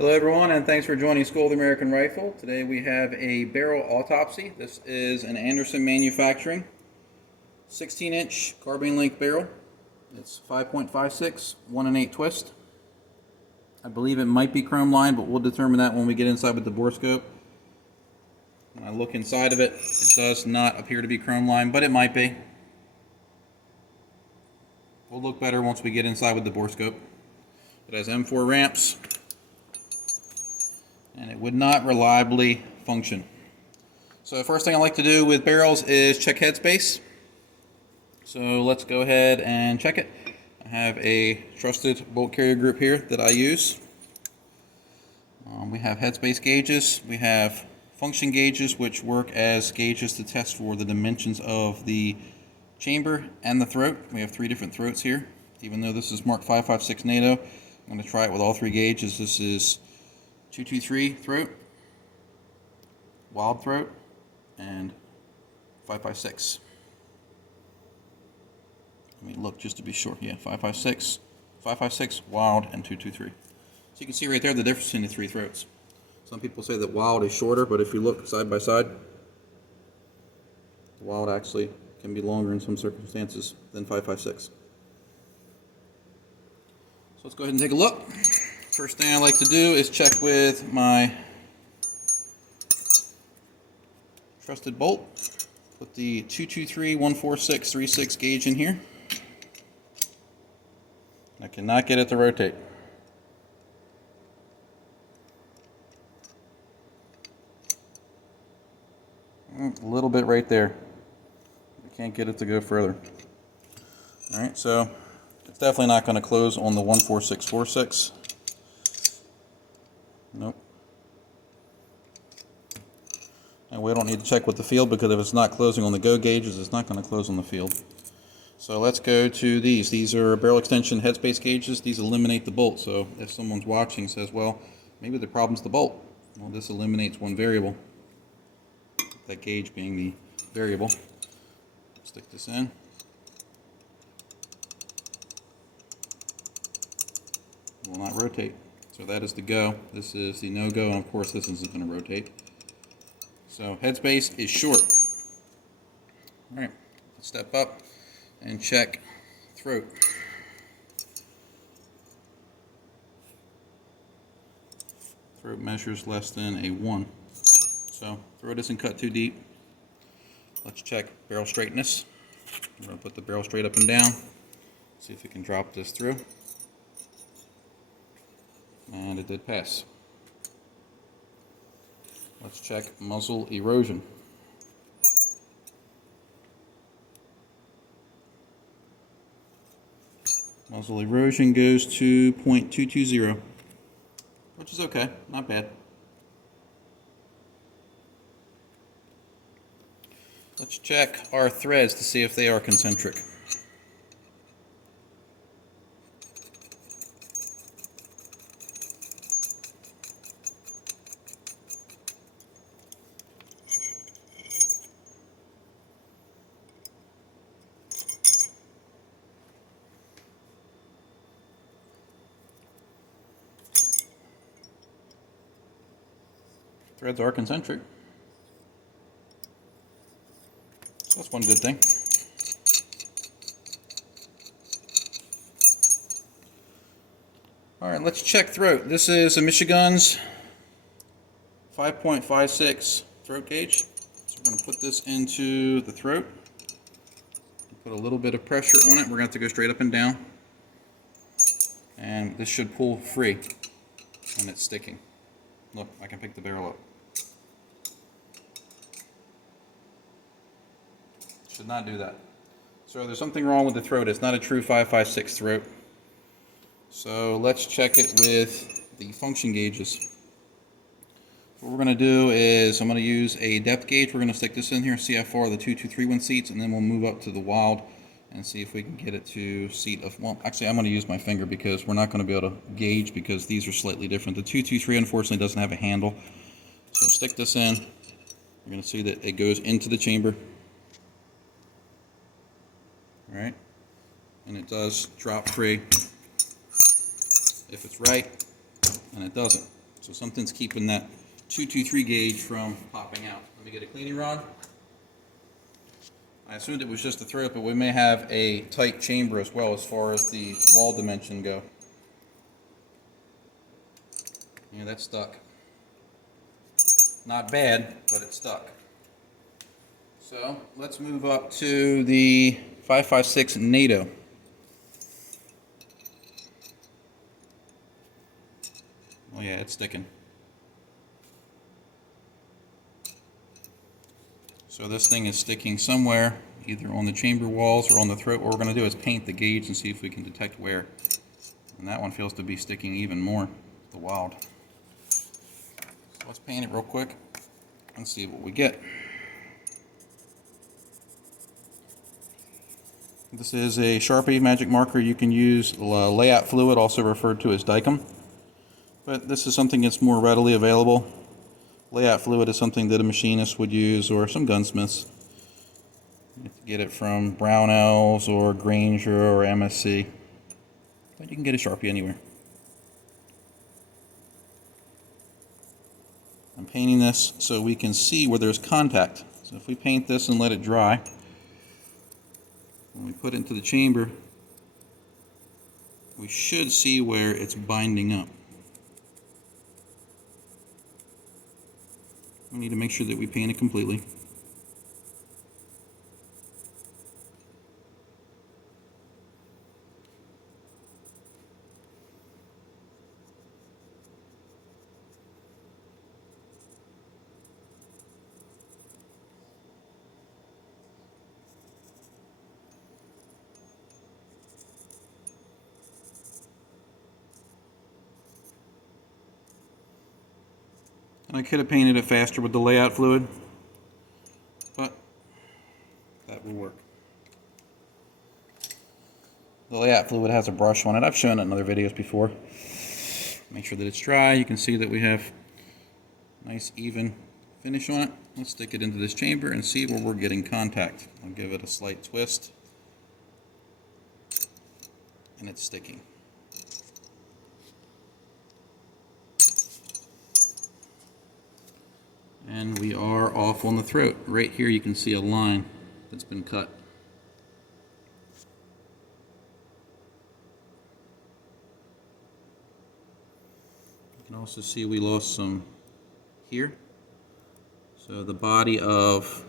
Hello everyone, and thanks for joining School of the American Rifle. Today we have a barrel autopsy. This is an Anderson manufacturing 16-inch carbine length barrel. It's 5.56, 1 1/8 twist. I believe it might be chrome lined, but we'll determine that when we get inside with the Borescope. When I look inside of it, it does not appear to be chrome lined, but it might be. We'll look better once we get inside with the Borescope. It has M4 ramps, and it would not reliably function. So the first thing I like to do with barrels is check Headspace. So let's go ahead and check it. I have a trusted bolt carrier group here that I use. We have Headspace gauges. We have function gauges, which work as gauges to test for the dimensions of the chamber and the throat. We have 3 different throats here. Even though this is marked 5.56 NATO, I'm going to try it with all 3 gauges. This is 223 throat, wild throat, and 5.56. Let me look just to be sure. Yeah, 5.56, wild, and 223. So you can see right there the difference between the 3 throats. Some people say that wild is shorter, but if you look side by side, the wild actually can be longer in some circumstances than 5.56. So let's go ahead and take a look. First thing I like to do is check with my trusted bolt. Put the 223 146 36 gauge in here. I cannot get it to rotate. A little bit right there. I can't get it to go further. Alright, so it's definitely not going to close on the 14646. Nope. And we don't need to check with the field, because if it's not closing on the go gauges, it's not going to close on the field. So let's go to these. These are barrel extension Headspace gauges. These eliminate the bolt. So if someone's watching and says, well, maybe the problem's the bolt. Well, this eliminates one variable. That gauge being the variable. Stick this in. It will not rotate. So that is the go. This is the no-go, and of course this isn't going to rotate. So Headspace is short. Alright, let's step up and check throat. Throat measures less than a 1. So throat isn't cut too deep. Let's check barrel straightness. We're going to put the barrel straight up and down. See if we can drop this through. And it did pass. Let's check muzzle erosion. Muzzle erosion goes to 0.220, which is okay, not bad. Let's check our threads to see if they are concentric. Threads are concentric. So that's one good thing. Alright, let's check throat. This is a Michigan's 5.56 throat gauge. So we're going to put this into the throat. Put a little bit of pressure on it. We're going to have to go straight up and down. And this should pull free when it's sticking. Look, I can pick the barrel up. Should not do that. So there's something wrong with the throat. It's not a true 5.56 throat. So let's check it with the function gauges. What we're going to do is I'm going to use a depth gauge. We're going to stick this in here, see how far the 2231 seats, and then we'll move up to the wild and see if we can get it to seat of, well, actually I'm going to use my finger because we're not going to be able to gauge because these are slightly different. The 223 unfortunately doesn't have a handle. So stick this in. You're going to see that it goes into the chamber. Alright, and it does drop free if it's right, and it doesn't. So something's keeping that 223 gauge from popping out. Let me get a cleaning rod. I assumed it was just the throat, but we may have a tight chamber as well as far as the wall dimension go. Yeah, that's stuck. Not bad, but it's stuck. So let's move up to the 556 NATO. Oh yeah, it's sticking. So this thing is sticking somewhere, either on the chamber walls or on the throat. What we're going to do is paint the gauge and see if we can detect where. And that one feels to be sticking even more, the wild. So let's paint it real quick and see what we get. This is a Sharpie magic marker. You can use layout fluid, also referred to as Dykem. But this is something that's more readily available. Layout fluid is something that a machinist would use, or some gunsmiths. You have to get it from Brownells or Granger or MSC. But you can get a Sharpie anywhere. I'm painting this so we can see where there's contact. So if we paint this and let it dry, when we put it into the chamber, we should see where it's binding up. We need to make sure that we paint it completely. And I could have painted it faster with the layout fluid, but that will work. The layout fluid has a brush on it. I've shown it in other videos before. Make sure that it's dry. You can see that we have nice even finish on it. Let's stick it into this chamber and see where we're getting contact. I'll give it a slight twist, and it's sticking. And we are off on the throat. Right here you can see a line that's been cut. You can also see we lost some here. So the body of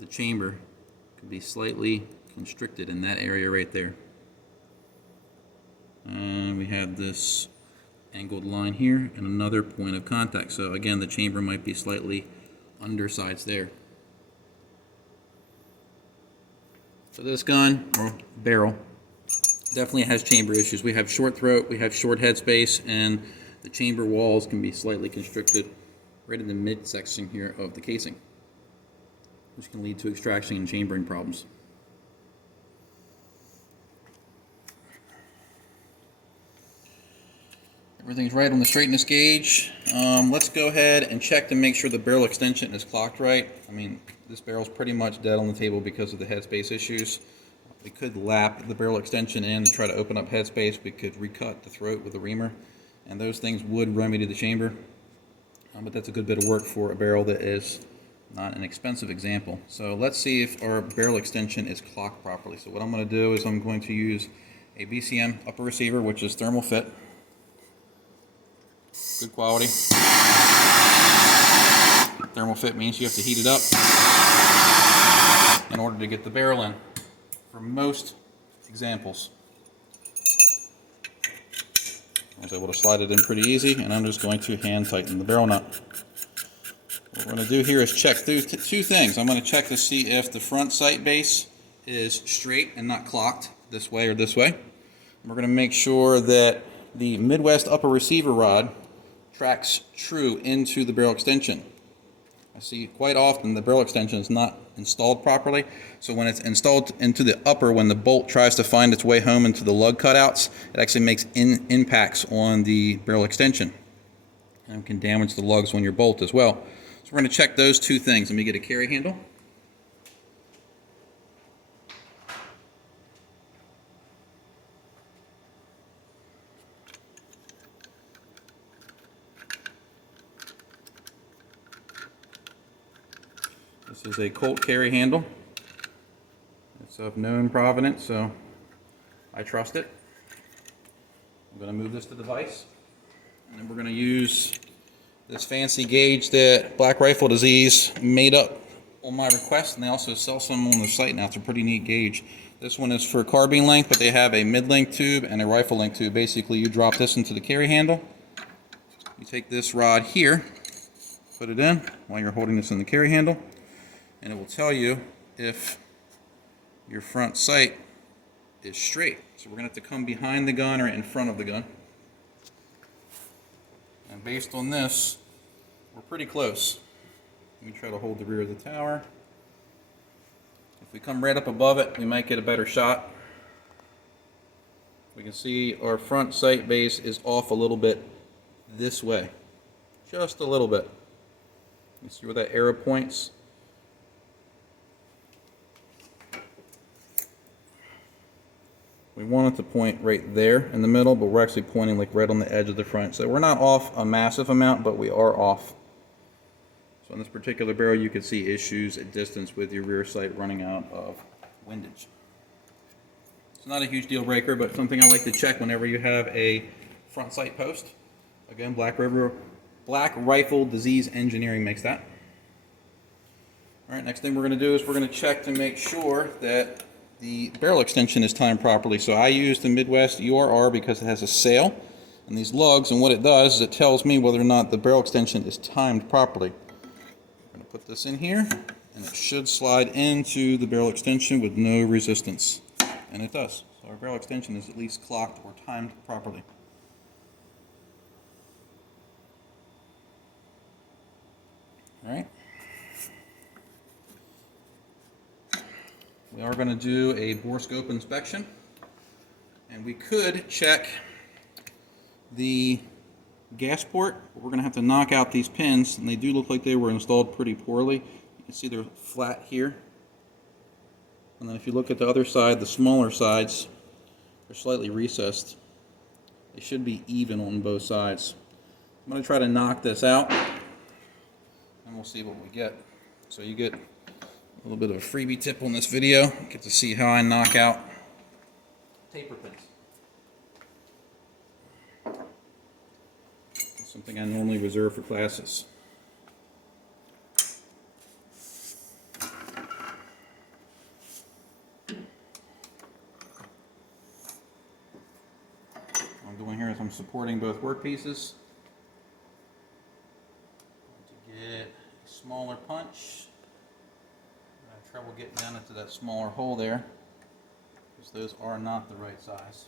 the chamber could be slightly constricted in that area right there. And we have this angled line here and another point of contact. So again, the chamber might be slightly undersides there. So this gun, or barrel, definitely has chamber issues. We have short throat, we have short headspace, and the chamber walls can be slightly constricted right in the midsection here of the casing, which can lead to extraction and chambering problems. Everything's right on the straightness gauge. Let's go ahead and check to make sure the barrel extension is clocked right. I mean, this barrel's pretty much dead on the table because of the headspace issues. We could lap the barrel extension in and try to open up headspace. We could recut the throat with a reamer, and those things would remedy the chamber. But that's a good bit of work for a barrel that is not an expensive example. So let's see if our barrel extension is clocked properly. So what I'm going to do is I'm going to use a BCM upper receiver, which is thermal fit. Good quality. Thermal fit means you have to heat it up in order to get the barrel in. For most examples, I was able to slide it in pretty easy, and I'm just going to hand tighten the barrel nut. What we're going to do here is check through two things. I'm going to check to see if the front sight base is straight and not clocked this way or this way. And we're going to make sure that the Midwest upper receiver rod tracks true into the barrel extension. I see quite often the barrel extension is not installed properly, so when it's installed into the upper, when the bolt tries to find its way home into the lug cutouts, it actually makes impacts on the barrel extension and can damage the lugs on your bolt as well. So we're going to check those two things. Let me get a carry handle. This is a Colt carry handle. It's of known provenance, so I trust it. I'm going to move this to the vise, and then we're going to use this fancy gauge that Black Rifle Disease made up on my request, and they also sell some on the site now. It's a pretty neat gauge. This one is for carbine length, but they have a mid-length tube and a rifle length tube. Basically, you drop this into the carry handle. You take this rod here, put it in while you're holding this in the carry handle, and it will tell you if your front sight is straight. So we're going to have to come behind the gun or in front of the gun. And based on this, we're pretty close. Let me try to hold the rear of the tower. If we come right up above it, we might get a better shot. We can see our front sight base is off a little bit this way. Just a little bit. You see where that arrow points? We want it to point right there in the middle, but we're actually pointing like right on the edge of the front. So we're not off a massive amount, but we are off. So in this particular barrel, you can see issues at distance with your rear sight running out of windage. It's not a huge deal breaker, but something I like to check whenever you have a front sight post. Again, Black Rifle Disease Engineering makes that. All right, next thing we're going to do is we're going to check to make sure that the barrel extension is timed properly. So I use the Midwest URR because it has a sail and these lugs, and what it does is it tells me whether or not the barrel extension is timed properly. I'm going to put this in here, and it should slide into the barrel extension with no resistance. And it does. So our barrel extension is at least clocked or timed properly. All right. We are going to do a Borescope inspection, and we could check the gas port, but we're going to have to knock out these pins, and they do look like they were installed pretty poorly. You can see they're flat here, and then if you look at the other side, the smaller sides, they're slightly recessed. They should be even on both sides. I'm going to try to knock this out, and we'll see what we get. So you get a little bit of a freebie tip on this video. You get to see how I knock out taper pins. It's something I normally reserve for classes. What I'm doing here is I'm supporting both workpieces to get a smaller punch. Trouble getting down into that smaller hole there because those are not the right size.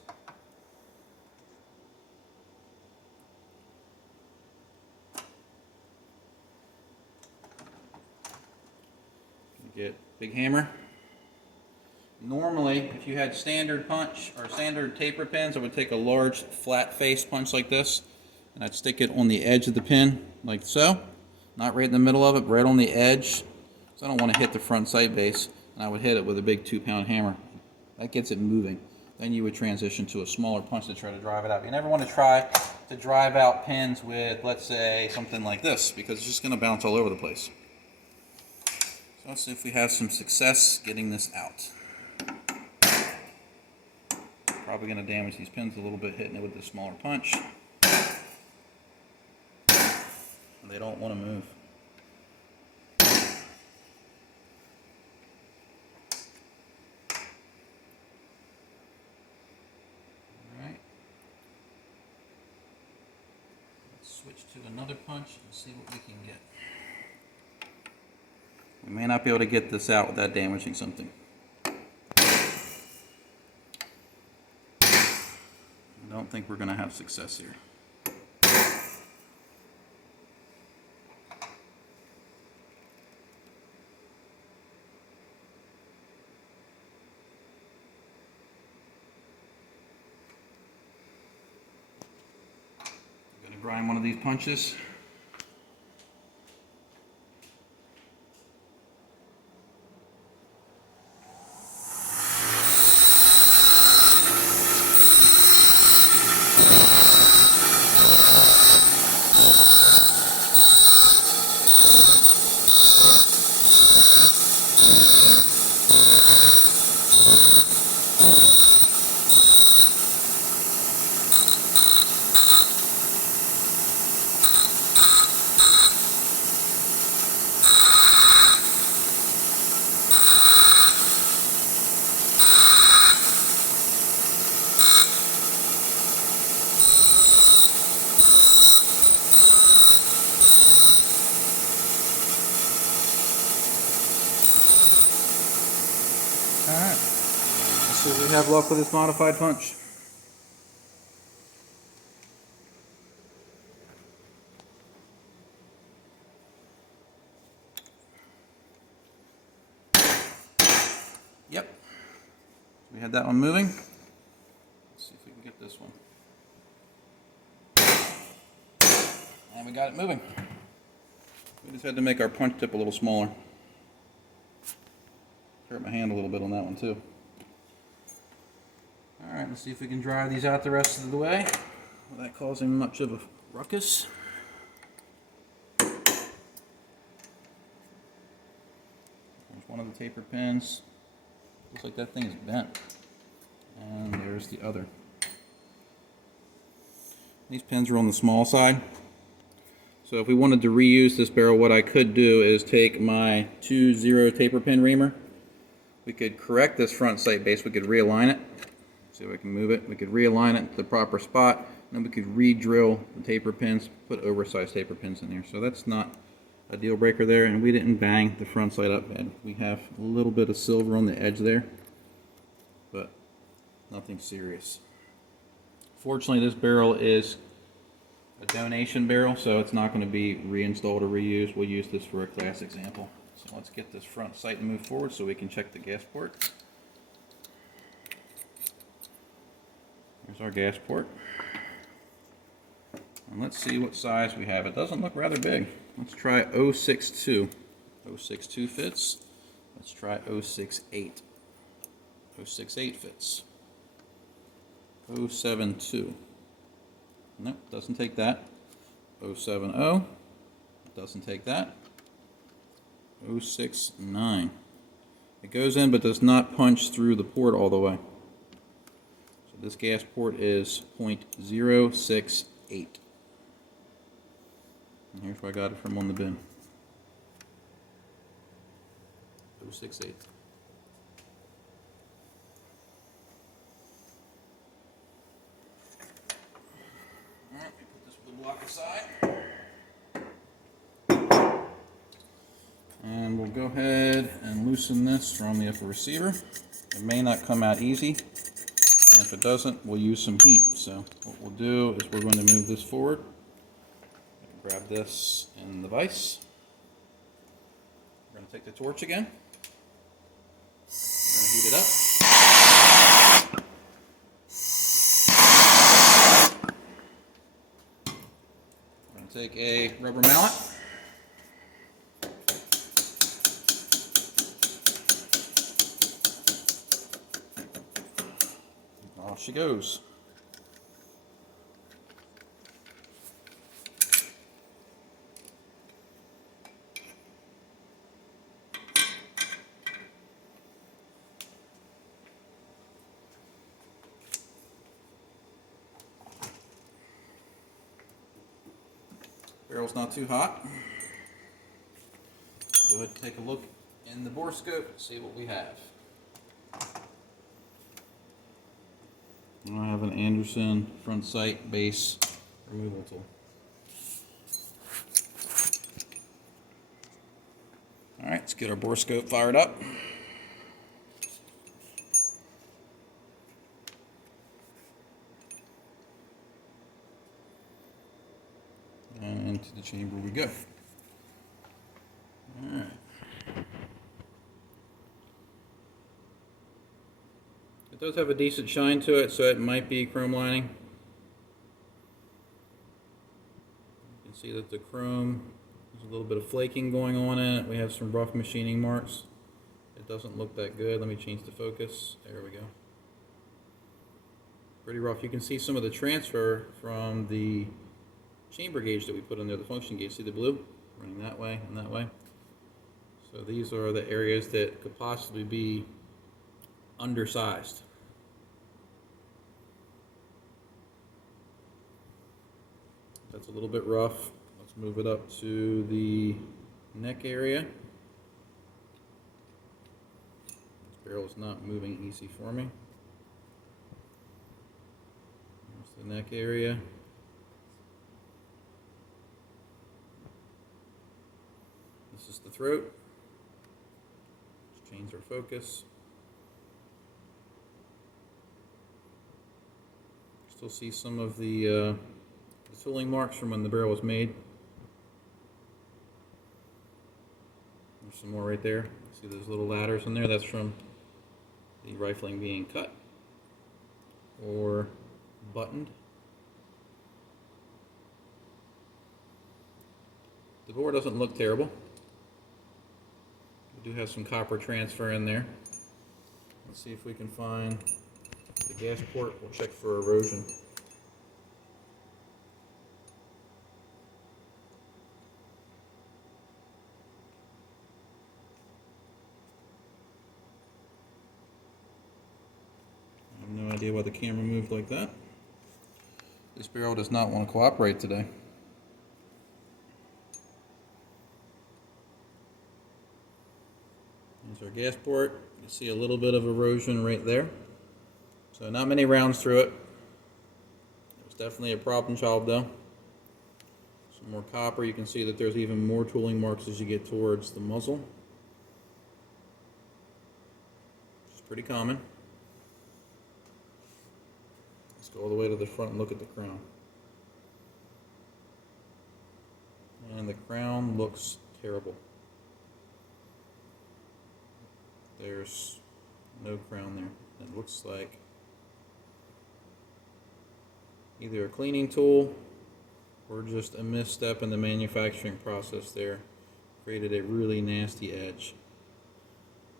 Get big hammer. Normally, if you had standard punch or standard taper pins, I would take a large flat face punch like this, and I'd stick it on the edge of the pin like so, not right in the middle of it, but right on the edge. So I don't want to hit the front sight base, and I would hit it with a big 2-pound hammer. That gets it moving. Then you would transition to a smaller punch to try to drive it out. You never want to try to drive out pins with, let's say, something like this, because it's just going to bounce all over the place. So let's see if we have some success getting this out. Probably going to damage these pins a little bit hitting it with this smaller punch. They don't want to move. Switch to another punch and see what we can get. We may not be able to get this out without damaging something. I don't think we're going to have success here. Grind one of these punches. See if we have luck with this modified punch. Yep. We had that one moving. Let's see if we can get this one. And we got it moving. We just had to make our punch tip a little smaller. Hurt my hand a little bit on that one too. Alright, let's see if we can dry these out the rest of the way without causing much of a ruckus. There's one of the taper pins. Looks like that thing is bent. And there's the other. These pins are on the small side. So if we wanted to reuse this barrel, what I could do is take my 2-0 taper pin reamer. We could correct this front sight base. We could realign it. See if I can move it. We could realign it to the proper spot. And then we could re-drill the taper pins, put oversized taper pins in there. So that's not a deal breaker there. And we didn't bang the front sight up bad. We have a little bit of silver on the edge there, but nothing serious. Fortunately, this barrel is a donation barrel, so it's not going to be reinstalled or reused. We'll use this for a class example. So let's get this front sight and move forward so we can check the gas port. Here's our gas port. And let's see what size we have. It doesn't look rather big. Let's try 062. 062 fits. Let's try 068. 068 fits. 072. Nope, doesn't take that. 070. Doesn't take that. 069. It goes in but does not punch through the port all the way. So this gas port is 0.068. And here's where I got it from on the bin. 068. Alright, put this blue block aside. And we'll go ahead and loosen this from the upper receiver. It may not come out easy, and if it doesn't, we'll use some heat. So what we'll do is we're going to move this forward. Grab this in the vise. We're going to take the torch again. We're going to heat it up. We're going to take a rubber mallet. Off she goes. Barrel's not too hot. Go ahead and take a look in the Borescope and see what we have. I have an Anderson front sight base removal tool. Alright, let's get our Borescope fired up. And into the chamber we go. Alright. It does have a decent shine to it, so it might be chrome lining. You can see that the chrome, there's a little bit of flaking going on in it. We have some rough machining marks. It doesn't look that good. Let me change the focus. There we go. Pretty rough. You can see some of the transfer from the chamber gauge that we put in there, the function gauge. See the blue? Running that way and that way. So these are the areas that could possibly be undersized. That's a little bit rough. Let's move it up to the neck area. This barrel is not moving easy for me. There's the neck area. This is the throat. Let's change our focus. Still see some of the tooling marks from when the barrel was made. There's some more right there. See those little ladders in there? That's from the rifling being cut or buttoned. The bore doesn't look terrible. We do have some copper transfer in there. Let's see if we can find the gas port. We'll check for erosion. I have no idea why the camera moved like that. This barrel does not want to cooperate today. There's our gas port. You see a little bit of erosion right there. So not many rounds through it. It was definitely a problem child though. Some more copper. You can see that there's even more tooling marks as you get towards the muzzle, which is pretty common. Let's go all the way to the front and look at the crown. And the crown looks terrible. There's no crown there. It looks like either a cleaning tool or just a misstep in the manufacturing process there created a really nasty edge.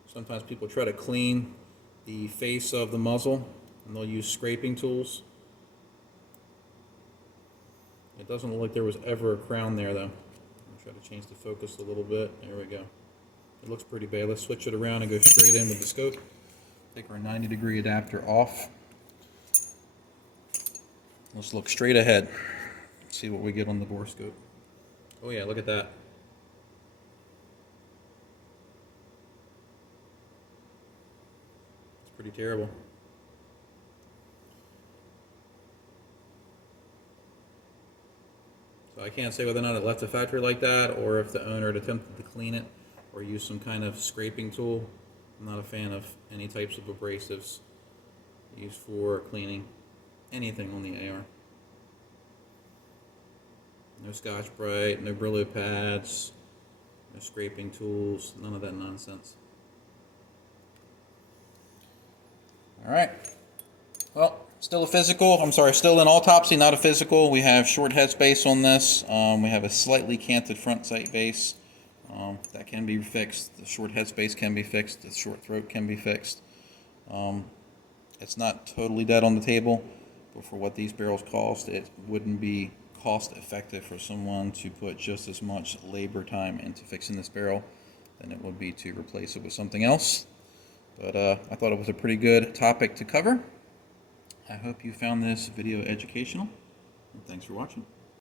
Sometimes people try to clean the face of the muzzle and they'll use scraping tools. It doesn't look like there was ever a crown there though. I'll try to change the focus a little bit. There we go. It looks pretty bad. Let's switch it around and go straight in with the scope. Take our 90-degree adapter off. Let's look straight ahead. See what we get on the Borescope. Oh yeah, look at that. It's pretty terrible. So I can't say whether or not it left the factory like that or if the owner had attempted to clean it or use some kind of scraping tool. I'm not a fan of any types of abrasives used for cleaning anything on the AR. No Scotch-Brite, no Brillo pads, no scraping tools, none of that nonsense. Alright, well, still in Autopsy, not a physical. We have short headspace on this. We have a slightly canted front sight base. That can be fixed. The short headspace can be fixed. The short throat can be fixed. It's not totally dead on the table, but for what these barrels cost, it wouldn't be cost effective for someone to put just as much labor time into fixing this barrel than it would be to replace it with something else. But I thought it was a pretty good topic to cover. I hope you found this video educational, and thanks for watching.